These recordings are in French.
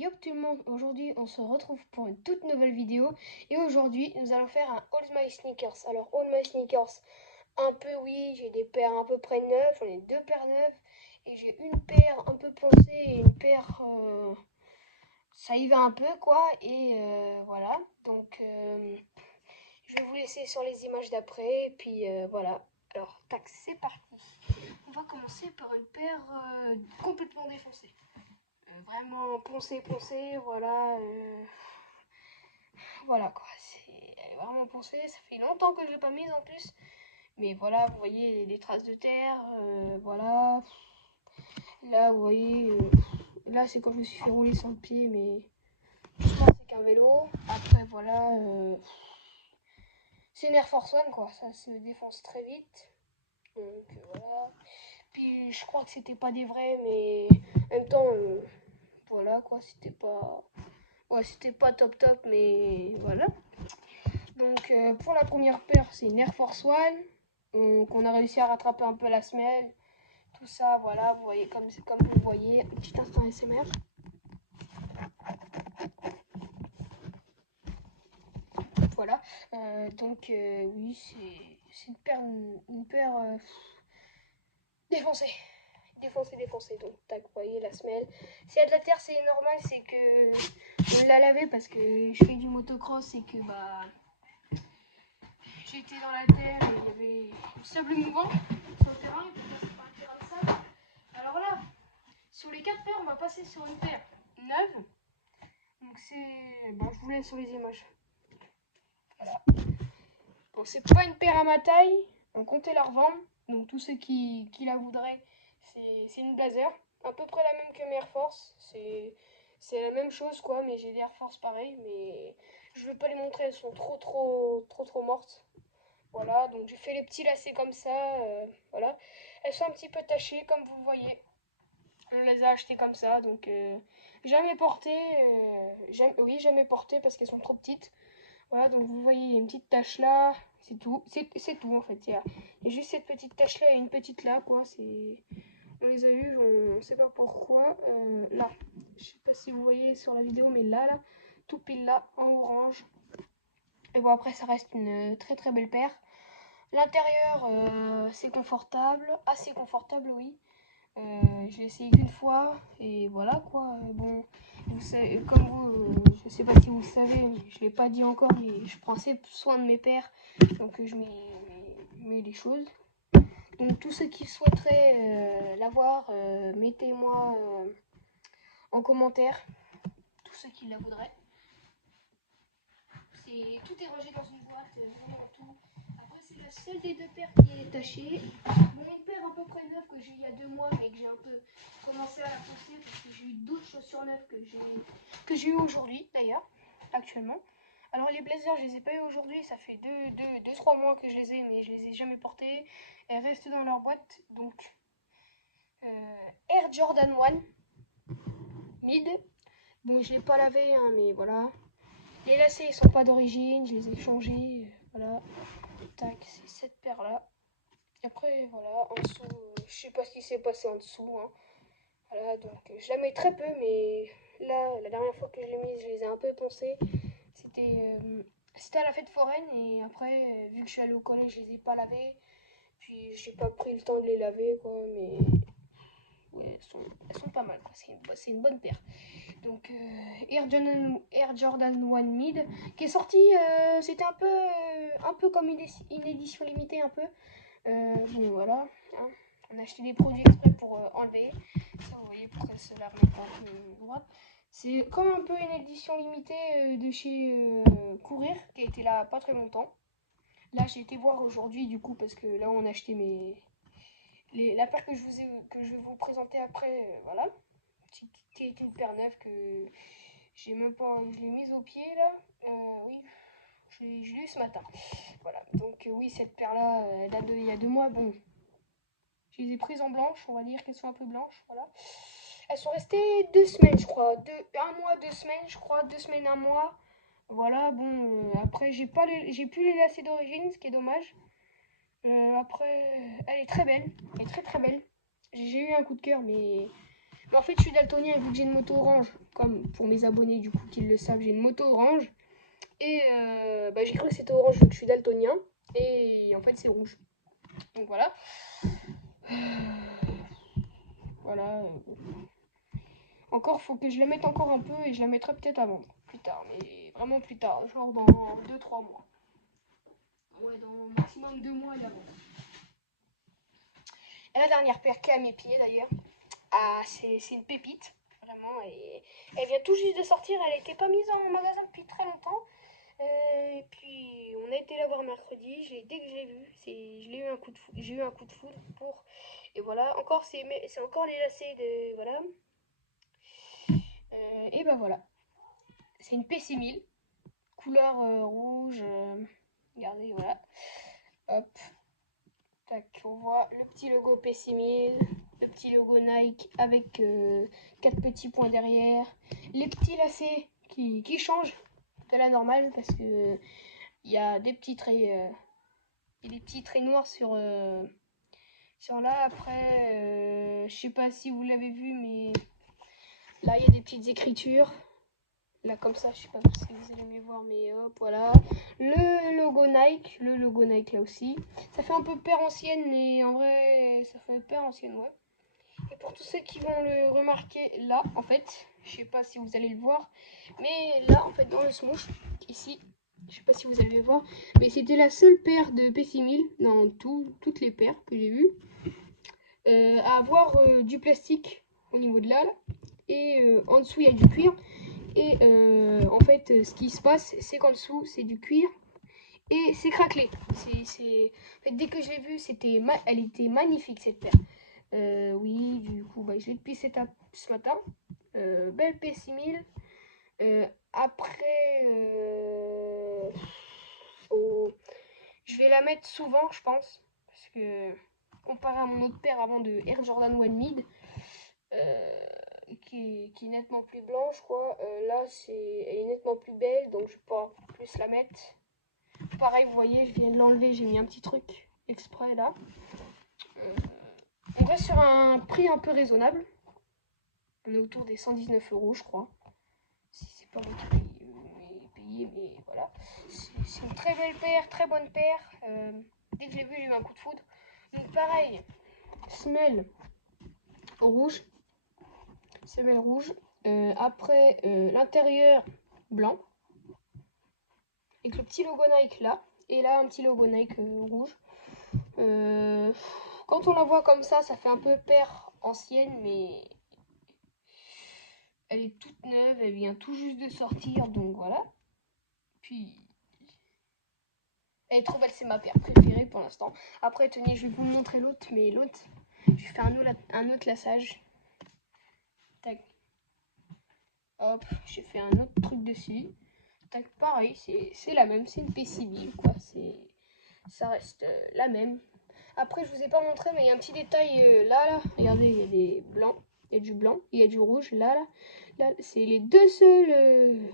Yop tout le monde, aujourd'hui on se retrouve pour une toute nouvelle vidéo et aujourd'hui nous allons faire un All My Sneakers. Alors All My Sneakers, un peu oui, j'ai des paires à peu près neuves, j'en ai deux paires neuves et j'ai une paire un peu poncée et une paire, ça y va un peu quoi et voilà. Donc je vais vous laisser sur les images d'après et puis voilà. Alors tac, c'est parti. On va commencer par une paire complètement défoncée. Vraiment poncé, voilà. Voilà quoi, elle est vraiment poncée, ça fait longtemps que je l'ai pas mise en plus. Mais voilà, vous voyez les traces de terre, voilà. Là, vous voyez, là c'est quand je me suis fait rouler sur le pied, mais justement c'est qu'un vélo. Après voilà, c'est une Air Force One quoi, ça se défonce très vite. Donc voilà. Puis je crois que c'était pas des vrais, mais en même temps, voilà quoi, c'était pas... Ouais, c'était pas top top, mais voilà. Donc pour la première paire, c'est une Air Force One. Qu'on a réussi à rattraper un peu la semelle. Tout ça, voilà, vous voyez comme vous le voyez. Un petit instant SMR. Voilà. Donc oui, c'est une paire défoncée. Défoncée. Donc tac, vous voyez la semelle. S'il y a de la terre, c'est normal, c'est que on l'a lavé parce que je fais du motocross et que bah j'étais dans la terre et il y avait du sable mouvant sur le terrain, et puis passer par un terrain de sable. Alors là, sur les 4 paires, on va passer sur une paire neuve. Donc c'est... Bon, je vous laisse sur les images. Voilà. Bon, c'est pas une paire à ma taille, on comptait la revendre. Donc tous ceux qui la voudraient, c'est une blazer. À peu près la même que mes Air Force. C'est la même chose quoi, mais j'ai des Air Force pareil. Mais je vais pas les montrer, elles sont trop mortes. Voilà, donc j'ai fait les petits lacets comme ça, voilà. Elles sont un petit peu tachées, comme vous le voyez. On les a achetées comme ça, donc jamais portées. Jamais portées parce qu'elles sont trop petites. Voilà, donc vous voyez, il y a une petite tache là, c'est tout. C'est tout en fait. Il y a juste cette petite tache là et une petite là, quoi. On les a eues, on ne sait pas pourquoi. Là, je sais pas si vous voyez sur la vidéo, mais là, tout pile là, en orange. Et bon, après, ça reste une très belle paire. L'intérieur, c'est confortable, assez confortable, oui. Je l'ai essayé qu'une fois et voilà quoi. Bon, vous savez, comme vous, je sais pas si vous le savez, je l'ai pas dit encore, mais je prends assez soin de mes paires, donc je mets les choses. Donc tous ceux qui souhaiteraient l'avoir, mettez-moi en commentaire, tous ceux qui la voudraient. Tout est rangé dans une boîte, vraiment tout. Après, c'est la seule des deux paires qui est tachée. Bon, une paire à peu près neuve que j'ai il y a 2 mois, mais que j'ai un peu commencé à la poncer parce que j'ai eu d'autres chaussures neuves que j'ai eu aujourd'hui, d'ailleurs, actuellement. Alors, les blazers, je les ai pas eu aujourd'hui, ça fait 2-3 mois que je les ai, mais je les ai jamais portés. Elles restent dans leur boîte, donc Air Jordan 1 Mid. Bon, je l'ai pas lavé, hein, mais voilà. Les lacets ils sont pas d'origine, je les ai changés, voilà. Tac, c'est cette paire là. Après voilà, en dessous, je sais pas ce qui s'est passé en dessous, hein. Voilà, donc je la mets très peu, mais là, la dernière fois que je l'ai mise, je les ai un peu poncées. C'était à la fête foraine et après, vu que je suis allée au collège, je les ai pas lavées. Puis j'ai pas pris le temps de les laver, quoi, mais ouais, elles sont pas mal, quoi. C'est une bonne paire. Donc Air Jordan 1 Mid qui est sorti, c'était un peu comme une édition limitée un peu. Bon voilà, hein. On a acheté des produits exprès pour enlever. Ça vous voyez pour qu'elle se la remette un peu droite. C'est comme un peu une édition limitée de chez Courir qui a été là pas très longtemps. Là j'ai été voir aujourd'hui du coup parce que là on a acheté la paire que je vais vous présenter après, voilà. Qui est une paire neuve que j'ai même pas, je l'ai mise au pied là. Oui, je l'ai eu ce matin. Voilà, donc oui, cette paire là, elle date il y a 2 mois. Bon, je les ai prises en blanche, on va dire qu'elles sont un peu blanches. Voilà. Elles sont restées 2 semaines, je crois. 1 mois, 2 semaines, je crois. 2 semaines, 1 mois. Voilà, bon, après, j'ai plus les lacets d'origine, ce qui est dommage. Après, elle est très belle. Elle est très belle. J'ai eu un coup de cœur, mais Mais en fait, je suis daltonien et vu que j'ai une moto orange, comme pour mes abonnés du coup qui le savent, j'ai une moto orange. Et j'ai cru que c'était orange vu que je suis daltonien. Et en fait, c'est rouge. Donc voilà. Voilà. Encore, faut que je la mette encore un peu et je la mettrai peut-être à vendre plus tard. Mais vraiment plus tard, genre dans 2-3 mois. Ouais, dans maximum 2 mois, elle est à vendre. Et la dernière paire qui est à mes pieds d'ailleurs, c'est une pépite. Vraiment, et elle vient tout juste de sortir. Elle n'était pas mise en magasin depuis très longtemps. Et puis on a été la voir mercredi. Dès que je l'ai vue, j'ai eu un coup de foudre pour. Et voilà, encore c'est encore les lacets de voilà. Et ben voilà, c'est une PC1000 couleur rouge. Regardez, voilà. Hop, tac, on voit le petit logo PC1000, le petit logo Nike avec 4 petits points derrière, les petits lacets qui changent de la normale parce que il y a des petits traits, noirs sur là. Après, je sais pas si vous l'avez vu, mais là il y a des petites écritures. Là comme ça, je sais pas si vous allez mieux voir, mais hop, voilà. Le logo Nike là aussi. Ça fait un peu paire ancienne, mais en vrai, ça fait paire ancienne, ouais. Et pour tous ceux qui vont le remarquer, là, en fait, je sais pas si vous allez le voir, mais là, en fait, dans le smoosh, ici, je sais pas si vous allez le voir, mais c'était la seule paire de PC1000 dans toutes les paires que j'ai vues à avoir du plastique au niveau de là. Et en dessous, il y a du cuir. Et en fait, ce qui se passe, c'est qu'en dessous, c'est du cuir et c'est craquelé. En fait, dès que je l'ai vue, elle était magnifique cette paire. Oui, du coup, je l'ai depuis ce matin. Belle P6000. Après, je vais la mettre souvent, je pense. Parce que, comparé à mon autre paire avant de Air Jordan One Mid, qui est nettement plus blanche, quoi. Là, elle est nettement plus belle, donc je vais pouvoir plus la mettre. Pareil, vous voyez, je viens de l'enlever, j'ai mis un petit truc exprès là. On reste sur un prix un peu raisonnable. On est autour des 119 euros, je crois. Si c'est pas moi qui paye, mais voilà. C'est une très belle paire, très bonne paire. Dès que je l'ai vue, j'ai eu un coup de foudre. Donc pareil, semelle rouge. Semelle rouge. Après, l'intérieur blanc. Avec le petit logo Nike là. Et là, un petit logo Nike rouge. Quand on la voit comme ça fait un peu paire ancienne, mais elle est toute neuve, elle vient tout juste de sortir, donc voilà. Puis, elle est trop belle, c'est ma paire préférée pour l'instant. Après, tenez, je vais vous montrer l'autre, mais l'autre, je vais faire un autre lassage. Tac. Hop, j'ai fait un autre truc dessus. Tac, pareil, c'est la même, c'est une P6000, quoi. Ça reste la même. Après, je vous ai pas montré, mais il y a un petit détail là. Regardez, il y a des blancs, il y a du blanc, il y a du rouge là. C'est les deux seuls.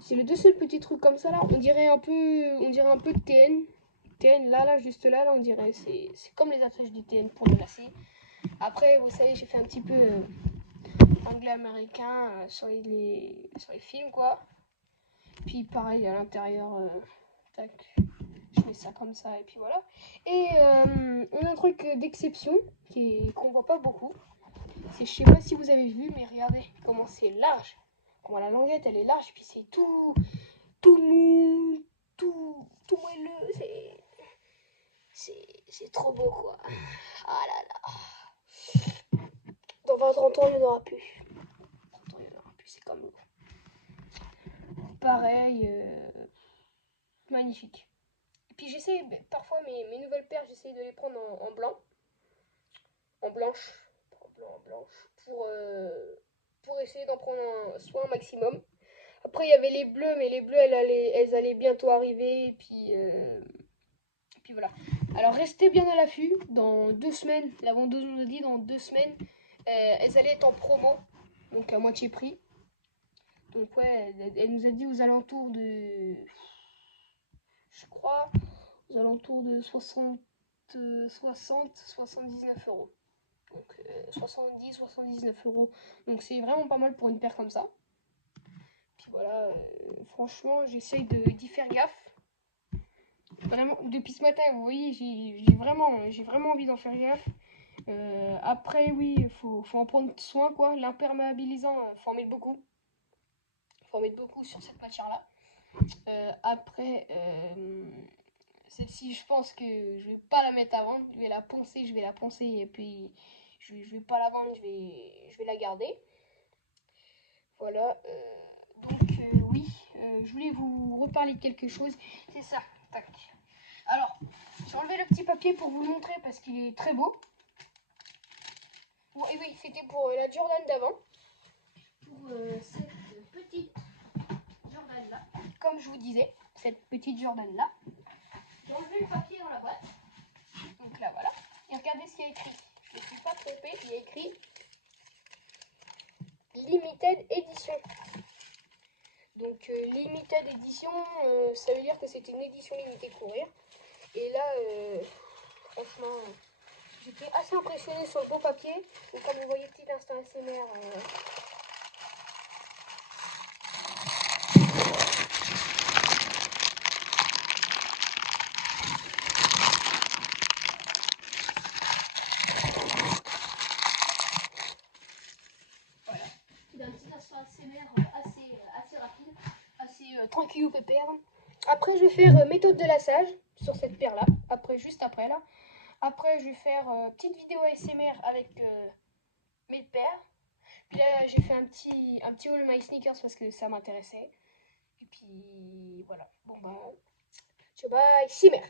C'est les deux seuls petits trucs comme ça là. On dirait un peu de TN. TN là, juste là, on dirait. C'est comme les attaches du TN pour le lacet. Après, vous savez, j'ai fait un petit peu anglais américain sur les films quoi. Puis pareil à l'intérieur, tac. Je mets ça comme ça et puis voilà. Et on a un truc d'exception qu'on voit pas beaucoup. Je sais pas si vous avez vu, mais regardez comment c'est large. Comment la languette elle est large, puis c'est tout mou, tout moelleux. C'est trop beau quoi. Ah là là. Dans 20-30 ans, il n'y en aura plus. 30 ans, il n'y en aura plus, c'est comme l'eau. Pareil, magnifique. Et puis j'essaie, parfois mes nouvelles paires, j'essaie de les prendre en blanc. En blanche. En blanche. Pour essayer d'en prendre soit un maximum. Après, il y avait les bleus, mais les bleus, elles allaient bientôt arriver. Et puis voilà. Alors, restez bien à l'affût. Dans 2 semaines, la vendeuse nous a dit dans 2 semaines, elles allaient être en promo. Donc, à moitié prix. Donc, ouais, elle nous a dit aux alentours de. Je crois, aux alentours de 79 euros. Donc 70-79 euros. Donc c'est vraiment pas mal pour une paire comme ça. Puis voilà, franchement, j'essaye d'y faire gaffe. Vraiment, depuis ce matin, vous voyez, j'ai vraiment envie d'en faire gaffe. Après, oui, faut en prendre soin, quoi. L'imperméabilisant, faut en mettre beaucoup. Faut en mettre beaucoup sur cette matière-là. Après, celle-ci, je pense que je vais pas la mettre à vendre. Je vais la poncer et puis je vais pas la vendre, je vais la garder. Voilà. Donc, oui, je voulais vous reparler de quelque chose. C'est ça. Tac. Alors, j'ai enlevé le petit papier pour vous le montrer parce qu'il est très beau. Bon, et oui, c'était pour la Jordan d'avant. Pour cette petite Jordan là. Comme je vous disais, cette petite Jordan là. J'ai enlevé le papier dans la boîte. Donc là, voilà. Et regardez ce qu'il y a écrit. Je ne me suis pas trompée. Il y a écrit Limited Edition. Donc, Limited Edition, ça veut dire que c'était une édition limitée courir. Et là, franchement, j'étais assez impressionnée sur le beau papier. Donc, comme vous voyez, petit instant ASMR. Voilà. D'un petit instant ASMR assez rapide, assez tranquille ou pépère. Après, je vais faire méthode de lassage sur cette paire-là. Juste après, là. Après, je vais faire petite vidéo ASMR avec mes paires. Puis là, j'ai fait un petit haul My Sneakers parce que ça m'intéressait. Et puis, voilà. Bon, bah, ciao, bye, Simmer.